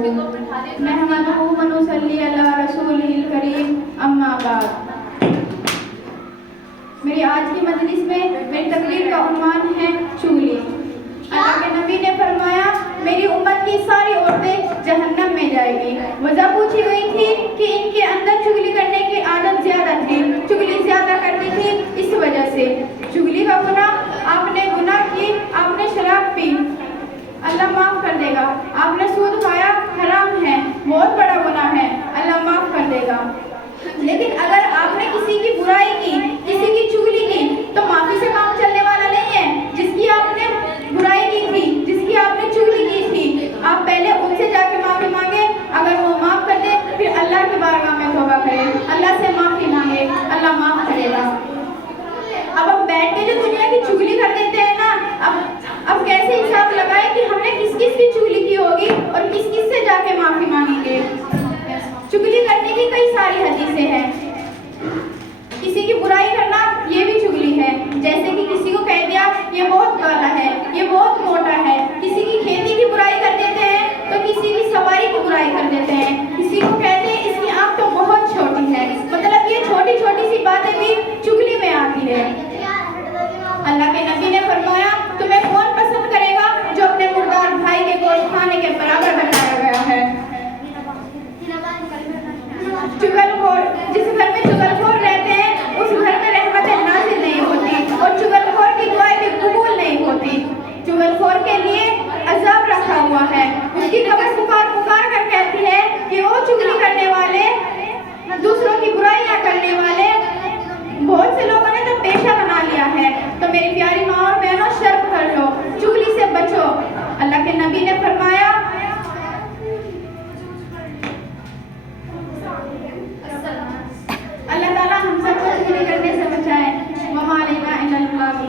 नहमदुहु व नुसल्ली अला रसूलिल करीम, अम्मा बाद। मेरी आज की मजलिस में मेरी तकरीर का उन्वान है चुगली। अल्लाह के नबी ने फरमाया, मेरी उम्मत की सारी औरतें जहन्नम में जाएगी। वजह पूछी गई थी कि इनके अंदर चुगली करने की आदत ज्यादा थी, चुगली ज्यादा करती थी, इस वजह से। चुगली का गुनाह, आपने गुनाह की, आपने शराब पी, अल्लाह माफ कर देगा। आपने सूद खाया, हराम है, बहुत बड़ा गुनाह है, अल्लाह माफ कर देगा। लेकिन अगर आपने किसी की बुराई की, किसी की चुगली की, तो माफी से काम चलने वाला नहीं है। जिसकी आपने बुराई की थी, जिसकी आपने चुगली की थी, आप पहले उनसे जाके माफी मांगे। अगर वो माफ कर दे, फिर अल्लाह की बारगाह में तौबा करें, अल्लाह से माफी मांगे, अल्लाह माफ करेगा। अब हम बैठ के जो दुनिया की चुगली कर देते हैं ना, अब कैसे हिसाब लगाए कि हमने किस किस की चुगली की होगी और किस किस से जाके माफी मांगेंगे। चुगली करने की कई सारी हदीसें हैं। किसी की बुराई करना ये भी चुगली है। जैसे कि किसी को कह दिया ये बहुत काला है, ये बहुत मोटा है। किसी की खेती की बुराई कर देते हैं, तो किसी की सवारी की बुराई कर देते हैं। किसी को कहते हैं इसकी आंख तो बहुत छोटी है। मतलब ये छोटी छोटी सी बातें भी चुगली में आती है।